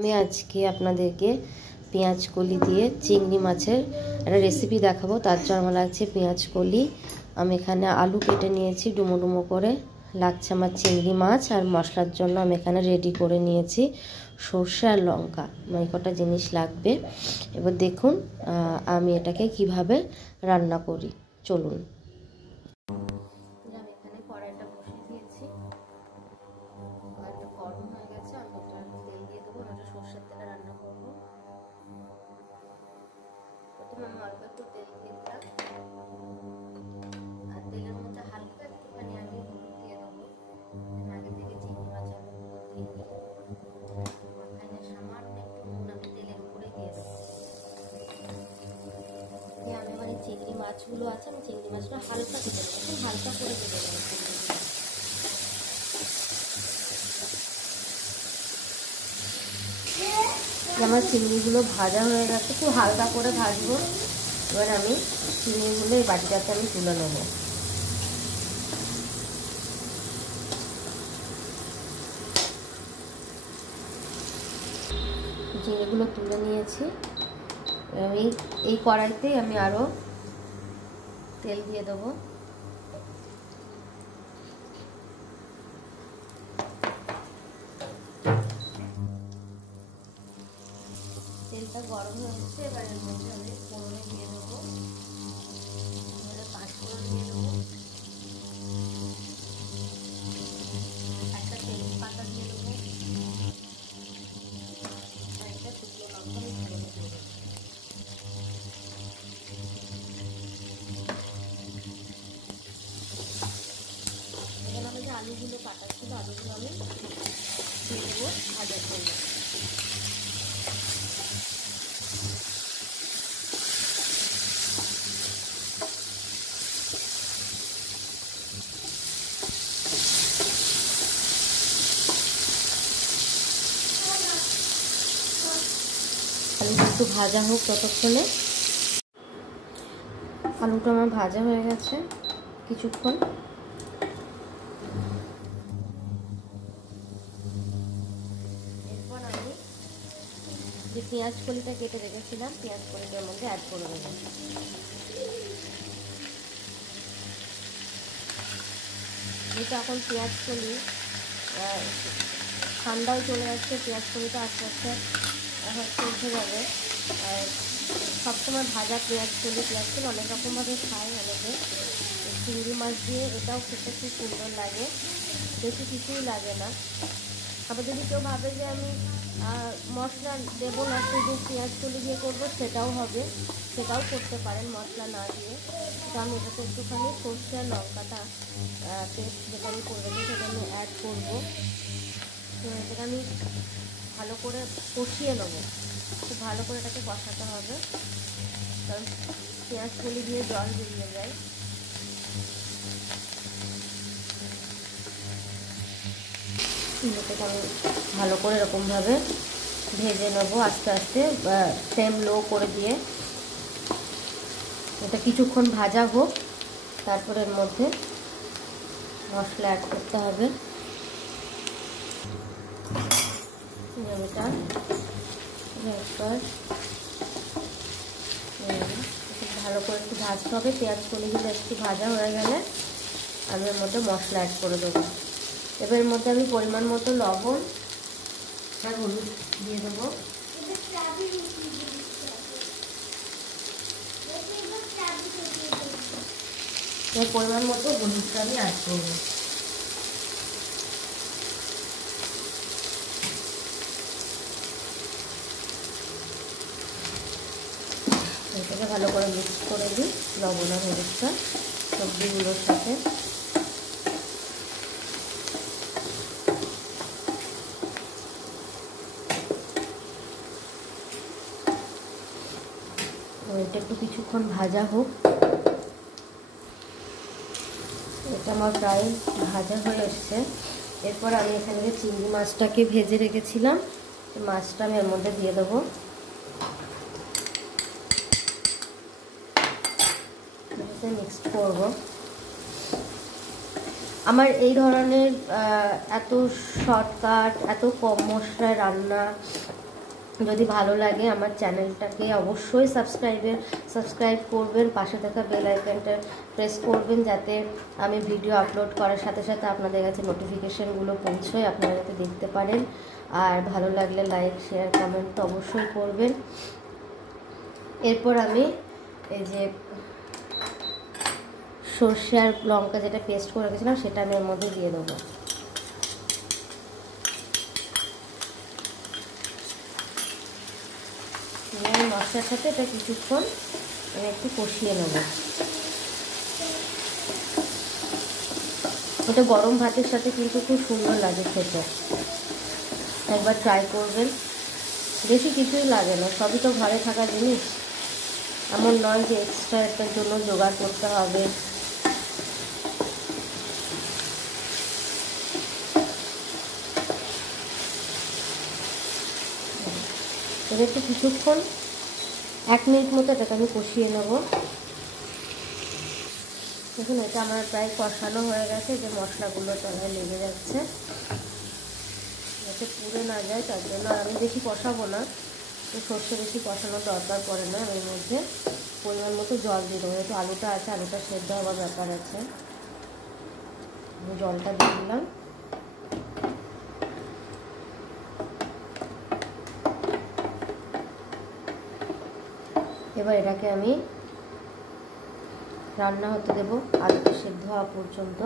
আমি আজকে আপনাদেরকে পেঁয়াজ কলি দিয়ে চিংড়ি মাছের একটা রেসিপি দেখাবো। তার জন্য আমার লাগছে পেঁয়াজ কলি। আমি এখানে আলু কেটে নিয়েছি ডুমো ডুমো করে। লাগছে আমার চিংড়ি মাছ, আর মশলার জন্য আমি এখানে রেডি করে নিয়েছি সর্ষে আর লঙ্কা। এই কটা জিনিস লাগবে। এবার দেখুন আমি এটাকে কিভাবে রান্না করি, চলুন। আমি এখানে কড়াইটা বসিয়ে দিয়েছি, গরম হয়ে গেছে। আমি তেল দিয়ে দেবো, ওটা সর্ষের তেলে রান্না করবো। প্রথমে আমি অল্প একটু তেল দিয়ে দিলাম, আর তেলের মধ্যে হালকা একটুখানি আমি হলুদ দিয়ে দেবো। আগে থেকে চিংড়ি মাছ আমি হলুদ দিয়ে দিই। এখানে সামান্য একটু নুন আমি তেলের উপরে দিয়ে দেবো। আমি মানে চিংড়ি মাছগুলো আছে, আমি চিংড়ি মাছটা হালকা কেটে দেবো, খুব হালকা করে কেটে দেবো। আমার চিংড়িগুলো ভাজা হয়ে গেছে, খুব হালকা করে ভাজবো। এবার আমি চিংড়িগুলো এই বাটিটাতে আমি তুলে নেব। চিংড়িগুলো তুলে নিয়েছি। আমি এই কড়াইতে আমি আরও তেল দিয়ে দেবো। তেলটা গরম হয়েছে, এবার এর মধ্যে আমি ফোড়নে দিয়ে দেবো। পাঁচফোড়ন দিয়ে দেবো, একটা তেজপাতা দিয়ে দেবো, একটা শুকনো লঙ্কা আমি ফোড়নে দিয়ে দেবো। এখানে আমি যে আলুগুলো কাটা ছিল, আলুগুলো আমি দিয়ে দেবো ভাজার জন্য। আলুটা একটু ভাজা হোক ততক্ষণে। আলুটা আমার ভাজা হয়ে গেছে কিছুক্ষণ। এরপর আমি যে পেঁয়াজ কলিটা কেটে রেখেছিলাম, পেঁয়াজ কলিটার মধ্যে অ্যাড করে দেবো। যেটা এখন পেঁয়াজ কলি ঠান্ডাও চলে যাচ্ছে, পেঁয়াজ কলিটা আস্তে আস্তে উঠে যাবে। আর সবসময় ভাজা পেঁয়াজ কলি অনেক রকমভাবে খায় অনেকে। চিংড়ি মাছ দিয়ে এটাও খেতে খুব সুন্দর লাগে, বেশি কিছুই লাগে না। আবার যদি কেউ ভাবে যে আমি মশলা দেবো না, শুধু পেঁয়াজ কলি দিয়ে করবো, সেটাও হবে, সেটাও করতে পারেন মশলা না দিয়ে। তো আমি এটাতে একটুখানি সর্ষে আর লঙ্কাটা পেস্ট যেটা আমি করে দেবো সেটা আমি অ্যাড করবো। তো এটাকে আমি ভালো করে কষিয়ে নেবো, খুব ভালো করে এটাকে কষাতে হবে, কারণ পেঁয়াজ কলি দিয়ে জল বেরিয়ে যায়। এটাকে আমি ভালো করে এরকমভাবে ভেজে নেবো আস্তে আস্তে, ফ্লেম লো করে দিয়ে। এটা কিছুক্ষণ ভাজা হোক, তারপর এর মধ্যে মশলা অ্যাড করতে হবে। এটা ভালো করে একটু ভাজতে হবে। পেঁয়াজ কলিগুলো একটু ভাজা হয়ে গেলে আমি এর মধ্যে মশলা অ্যাড করে দেবো। এবার এর মধ্যে আমি পরিমাণ মতো লবণ আর হলুদ দিয়ে দেবো। পরিমাণ মতো হলুদটা আমি অ্যাড করবো। এটাকে ভালো করে মিক্স করে দিই, লবণ আর হলুদটা সবজিগুলোর সাথে। এটা একটু কিছুক্ষণ ভাজা হোক। এটা আমার প্রায় ভাজা হয়ে এসছে। এরপর আমি এখানে যে চিংড়ি মাছটাকে ভেজে রেখেছিলাম, মাছটা আমি এর মধ্যে দিয়ে দেবো। মিক্সড করবো। আমার এই ধরনের এত শর্টকাট, এত কম মশলায় রান্না যদি ভালো লাগে আমার চ্যানেলটাকে অবশ্যই সাবস্ক্রাইব করবেন, পাশে থাকা বেল আইকনটা প্রেস করবেন যাতে আমি ভিডিও আপলোড করার সাথে সাথে আপনাদের কাছে নোটিফিকেশানগুলো পৌঁছয়, আপনারা যাতে দেখতে পারেন। আর ভালো লাগলে লাইক শেয়ার কমেন্ট তো অবশ্যই করবেন। এরপর আমি এই যে সর্ষে আর লঙ্কা যেটা পেস্ট করে রেখেছিলাম সেটা আমি এর মধ্যে দিয়ে দেবো। মশলার সাথে এটা কিছুক্ষণ আমি একটু কষিয়ে নেব। এটা গরম ভাতের সাথে কিন্তু খুব সুন্দর লাগে খেতে, একবার ট্রাই করবেন। বেশি কিছুই লাগে না, সবই তো ঘরে থাকা জিনিস, এমন নয় যে এক্সট্রা এটার জন্য জোগাড় করতে হবে। এবার একটু কিছুক্ষণ 1 মিনিট মতো এটাকে আমি কষিয়ে নেব। দেখুন এটা আমার প্রায় কষানো হয়ে গেছে, যে মশলাগুলো তলায় লেগে যাচ্ছে, যাতে পুড়ে না যায় তার জন্য। আর আমি বেশি কষাবো না, তো সর্ষে বেশি কষানোর দরকার পড়ে না। এর মধ্যে পরিমাণ মতো জল দিয়ে দেবো, যেহেতু আলুটা আছে, আলুটা সেদ্ধ হওয়ার ব্যাপার আছে। জলটা দিয়ে দিলাম। এবার এটাকে আমি রান্না হতে দেবো আলুটা সেদ্ধ হওয়া পর্যন্ত।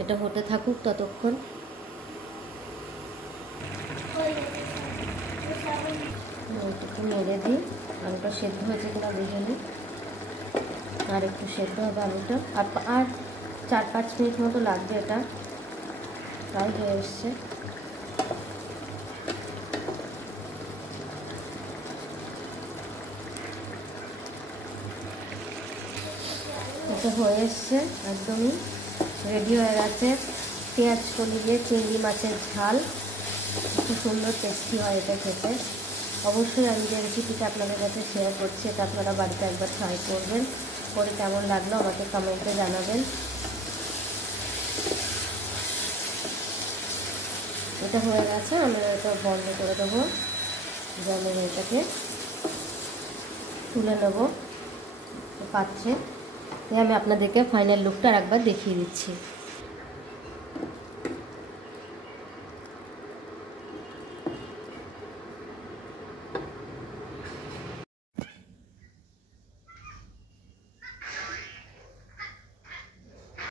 এটা হতে থাকুক ততক্ষণ। একটু নেড়ে দিই, আলুটা সেদ্ধ হয়েছে কিনা দেখে নিই। আর একটু সেদ্ধ হবে আলুটা, আর 4-5 মিনিট মতো লাগবে, এটা প্রায় হয়ে এসছে। এটা হয়ে এসছে, একদমই রেডি হয়ে গেছে। পেঁয়াজ কলি দিয়ে চিংড়ি মাছের ঝাল, খুব সুন্দর টেস্টি হয় এটা খেতে। অবশ্যই আমি যে রেসিপিটা আপনাদের কাছে শেয়ার করছি এটা আপনারা বাড়িতে একবার ট্রাই করবেন, করে কেমন লাগলো আমাকে কমেন্টে জানাবেন। এটা হয়ে গেছে, আমি এটা বন্ধ করে দেবো, যে আমি এটাকে তুলে নেব পাত্রে। আমি আপনাদেরকে ফাইনাল লুকটা আর একবার দেখিয়ে দিচ্ছি।